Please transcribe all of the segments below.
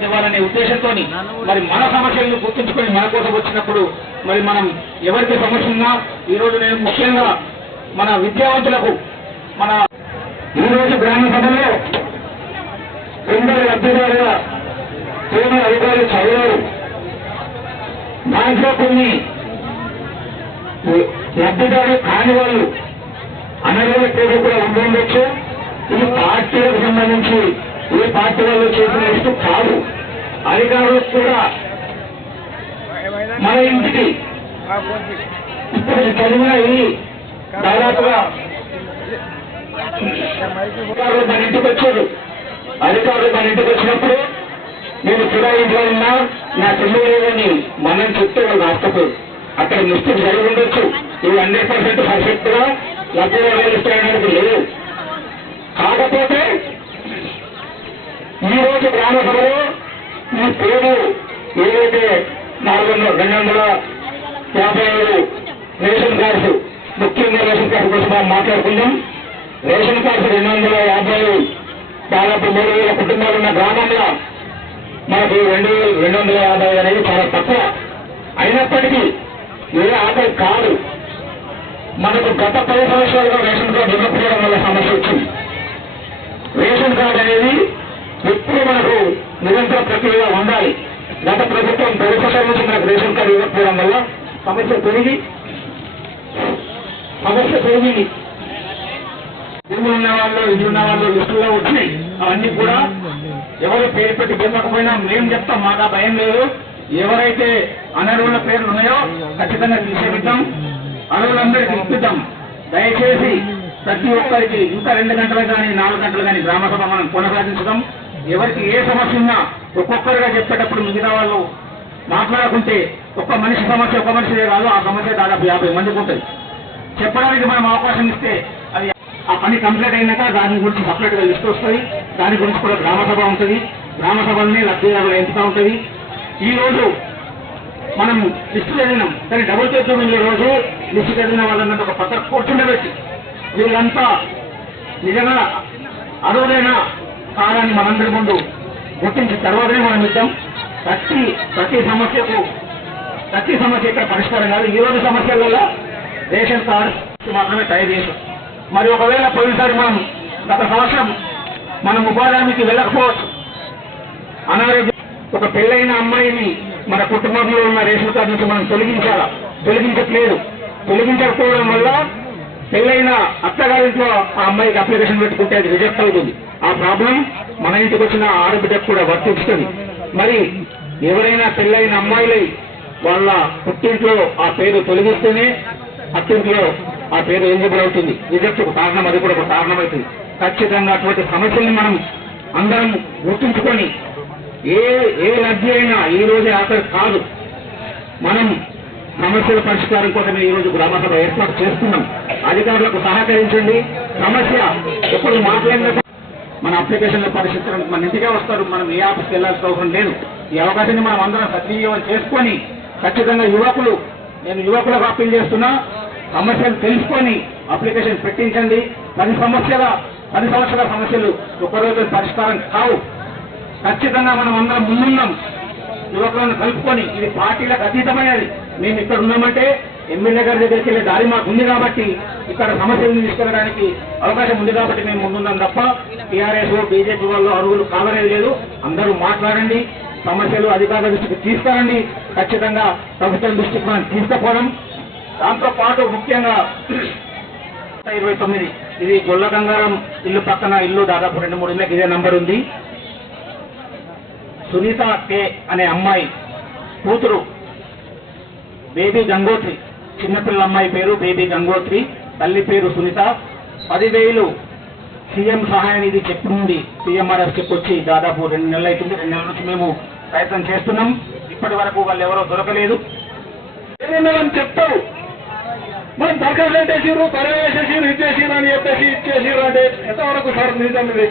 ఇవ్వాలనే ఉద్దేశంతో మరి మన సమస్యలను గుర్తుంచుకొని మన కోసం వచ్చినప్పుడు మరి మనం ఎవరికి సమస్య ఉన్నా ఈరోజు నేను ముఖ్యంగా మన విద్యావంతులకు మన ఈరోజు గ్రామ సభలో కొందరు లబ్ధిదారుగా పూర్ణ అధికారులు చదివారు. దాంట్లో కొన్ని లబ్ధిదారులు కాని వాళ్ళు అనర్హుల పేరు కూడా ఉండొచ్చు. ఇది పార్టీలకు సంబంధించి ఏ పార్టీ వాళ్ళు చేసిన ఇష్ట కాదు. అధికారులకు కూడా మన ఇంటికి ఇప్పుడు చదివినవి దాదాపుగా అధికారులు మన ఇంటికి వచ్చారు. అధికారులు మన ఇంటికి వచ్చినప్పుడు నేను కూడా ఇంట్లో ఉన్నా నా చెల్లి లేదని మనం చెప్తే వాళ్ళు రాకపోరు. అక్కడ మిస్టేక్ జరిగి ఉండొచ్చు. ఇవి 100% పర్ఫెక్ట్ గా లబ్ధిదారులు ఇస్తాయనేది లేదు. కాకపోతే ఈ రోజు గ్రామ సభలో ఈ పేరు ఏదైతే 257 రేషన్ కార్డ్స్, ముఖ్యంగా రేషన్ కార్డు కోసం మనం మాట్లాడుకుందాం. రేషన్ కార్డ్స్ 250 దాదాపు 3,000 కుటుంబాలు ఉన్న గ్రామంలో మనకు 2,250 అనేది చాలా తక్కువ. అయినప్పటికీ ఏ ఆకలి కాదు. మనకు గత 10 సంవత్సరాలుగా రేషన్ కార్డు ఇవ్వకపోవడం వల్ల సమస్య వచ్చింది. రేషన్ కార్డు అనేది ఎప్పుడు మనకు నిరంతర ప్రక్రియగా ఉండాలి. గత ప్రభుత్వం 10 సంవత్సరాల నుంచి మనకు రేషన్ కార్డు ఇవ్వకపోవడం వల్ల సమస్య పెరిగింది. భూములు ఉన్న వాళ్ళు, ఇల్లు ఉన్న వాళ్ళు లిస్టుల్లో వచ్చినాయి. అవన్నీ కూడా ఎవరు పేరు పెట్టి గెలవకపోయినా మేము చెప్తాం, మాకు భయం లేదు. ఎవరైతే అనర్హుల పేర్లు ఉన్నాయో ఖచ్చితంగా తీసేపిద్దాం, అర్హులందరికీ ఇప్పిద్దాం. దయచేసి ప్రతి ఒక్కరికి ఇంకా 2 గంటలు కానీ 4 గంటలు కానీ గ్రామ సభ మనం కొనసాగించడం. ఎవరికి ఏ సమస్య ఉన్నా ఒక్కొక్కరుగా చెప్పేటప్పుడు మిగతా వాళ్ళు మాట్లాడుకుంటే ఒక్క మనిషి సమస్య ఒక మనిషిదే కాదు, ఆ సమస్య దాదాపు 50 మందికి ఉంటుంది. చెప్పడానికి మనం అవకాశం ఇస్తే అది ఆ పని కంప్లీట్ అయినాక దాని గురించి సపరేట్ గా లిస్ట్ వస్తుంది. దాని గురించి కూడా గ్రామ సభ ఉంటుంది. గ్రామ సభల్ని లబ్ధిదారుల ఎంపిక ఉంటుంది. ఈ రోజు మనం లిస్టు చదివినాం, కానీ డబుల్ చేద్దాం. ఈ రోజు లిస్టు చదివిన వాళ్ళంతా ఒక పత్ర కూర్చుండబెట్టి వీళ్ళంతా నిజంగా అర్హులైన కాలాన్ని మనందరి ముందు గుర్తించిన తర్వాతనే మనం ఇద్దాం. ప్రతి సమస్య ఇక్కడ పరిష్కారం కాదు. ఈ రోజు సమస్యల వల్ల రేషన్ కార్డు మాత్రమే తయారు చేశాం. మరి ఒకవేళ పోయినసారి మనం గత సంవత్సరం మనం ఉపాధి హామీకి వెళ్ళకపోవచ్చు. అనారోగ్యం ఒక పెళ్ళైన అమ్మాయిని మన కుటుంబంలో ఉన్న రేషన్ కార్డు నుంచి మనం తొలగించట్లేదు. తొలగించకపోవడం వల్ల పెళ్ళైన అత్తగారింట్లో ఆ అమ్మాయికి అప్లికేషన్ పెట్టుకుంటే అది రిజెక్ట్ అవుతుంది. ఆ ప్రాబ్లం మన ఇంటికి వచ్చిన ఆడబిడ్డకు కూడా వర్తిస్తుంది. మరి ఎవరైనా పెళ్ళైన అమ్మాయిలై వాళ్ళ పుట్టింట్లో ఆ పేరు తొలగిస్తేనే అత్తింట్లో ఆ పేరు ఎలిజిబుల్ అవుతుంది. రిజెక్ట్ కారణం, అది కూడా ఒక కారణమవుతుంది. ఖచ్చితంగా అటువంటి సమస్యల్ని మనం అందరం గుర్తుంచుకొని ఏ లబ్ధి అయినా ఈ రోజే ఆఖరి కాదు. మనం సమస్యల పరిష్కారం కోసమే ఈ రోజు గ్రామ సభ ఏర్పాటు చేస్తున్నాం. అధికారులకు సహకరించండి. సమస్య ఎప్పుడు మాట్లాడినప్పుడు మన అప్లికేషన్లు పరిష్కరించడానికి మన ఇంటికే వస్తారు. మనం ఏ ఆఫీస్కి వెళ్లాల్సిన అవసరం లేదు. ఈ అవకాశాన్ని మనం అందరం సద్వినియోగం చేసుకొని ఖచ్చితంగా నేను యువకులకు అప్పీల్ చేస్తున్నా, సమస్యలు తెలుసుకొని అప్లికేషన్ పెట్టించండి. 10 సంవత్సరాల సమస్యలు ఒకరోజు పరిష్కారం కావు. ఖచ్చితంగా మనం అందరం ముందున్నాం. యువకులను కలుపుకొని ఇది పార్టీలకు అతీతమైనది. మేము ఇక్కడ ఉన్నామంటే ఎమ్మెల్యే గారి దగ్గరికి వెళ్ళే దారి మాకు ఉంది కాబట్టి, ఇక్కడ సమస్యలను తీసుకెళ్ళడానికి అవకాశం ఉంది కాబట్టి మేము ముందున్నాం తప్ప టీఆర్ఎస్ బీజేపీ వాళ్ళు అర్హులు కావనేది లేదు. అందరూ మాట్లాడండి, సమస్యలు అధికారుల దృష్టికి తీసుకురండి. ఖచ్చితంగా ప్రభుత్వం దృష్టికి మనం తీసుకుపోవడం. దాంతో పాటు ముఖ్యంగా 29 ఇది గొల్ల గంగారం ఇల్లు పక్కన ఇల్లు దాదాపు 2-3 ఇళ్ళకి ఇదే నంబర్ ఉంది. సునీత కే అనే అమ్మాయి కూతురు బేబీ గంగోత్రి, చిన్నపిల్ల అమ్మాయి పేరు బేబీ గంగోత్రి, తల్లి పేరు సునీత. 10,000 సీఎం సహాయ నిధి చెక్ నుండి సీఎంఆర్ఎఫ్ చెక్ వచ్చి దాదాపు 2 నెలలు అవుతుంది. 2 నెలల నుంచి మేము ప్రయత్నం చేస్తున్నాం. ఇప్పటి వరకు వాళ్ళు ఎవరో దొరకలేదు. ఏమేమని చెప్తావు, మనం దరఖాస్తు పెట్టేసిరు, పరవేసేసిరు, ఇచ్చేసిరు అని చెప్పేసి ఇచ్చేసిరు అంటే ఎంతవరకు సార్ నిజం ఇది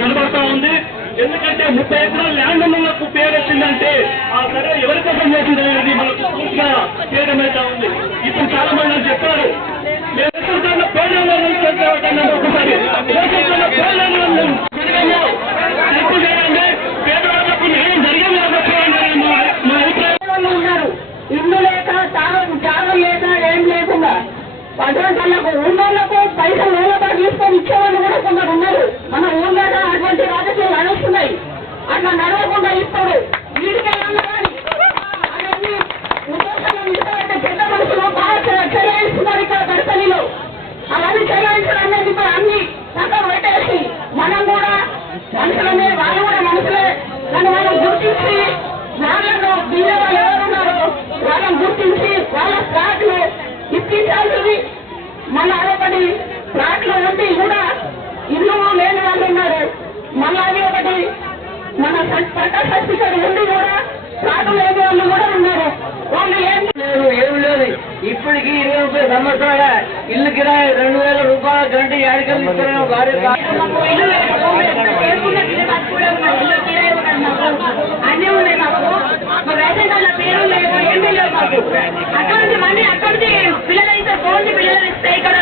కనబడతా ఉంది. ఎందుకంటే 30 ఎకరాల ల్యాండ్ మనకు పేరు వచ్చిందంటే ఆ సరే ఎవరి కోసం చేసింది అనేది మనకు పూర్తిగా చేయడమైతే ఉంది. ఇప్పుడు చాలా మంది చెప్పారు ఒకసారి పంట సర్టిఫికేట్ ఉండి కూడా సాగు లేని వాళ్ళు కూడా ఉన్నారు. వాళ్ళు ఏం లేదు. ఇప్పటికి 20 సంవత్సరాల ఇల్లు కిరాయి 2000 రూపాయల గంట ఏడుకెళ్ళి ఇస్తున్నాం. అన్నీ ఉన్నాయి మాకు. రేషన్ కార్డుల పేరు లేవు, ఏమీ లేవు మాకు. అక్కడ నుంచి మళ్ళీ అక్కడ నుంచి పిల్లలు అయితే ఫోన్ పిల్లలు ఇస్తే ఇక్కడ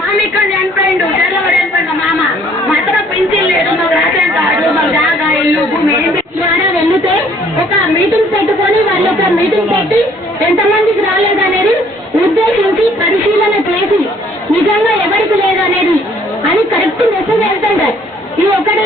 మామ ఇక్కడ చనిపోయిండు, చెర్లవాడు చనిపోయిండు మామ. మా అక్కడ పెన్షన్ లేదు, మాకు రేషన్ కార్డు, మాకు జాగా ఇల్లు భూమి ద్వారా వెళ్తే ఒక మీటింగ్ పెట్టుకొని వాళ్ళు ఒక మీటింగ్ పెట్టి ఎంతమందికి రాలేదనేది ఉద్దేశించి పరిశీలన చేసి నిజంగా ఎవరికి లేదనేది అని కరెక్ట్ మెసేజ్ వెళ్తుండే. ఈ ఒక్కటే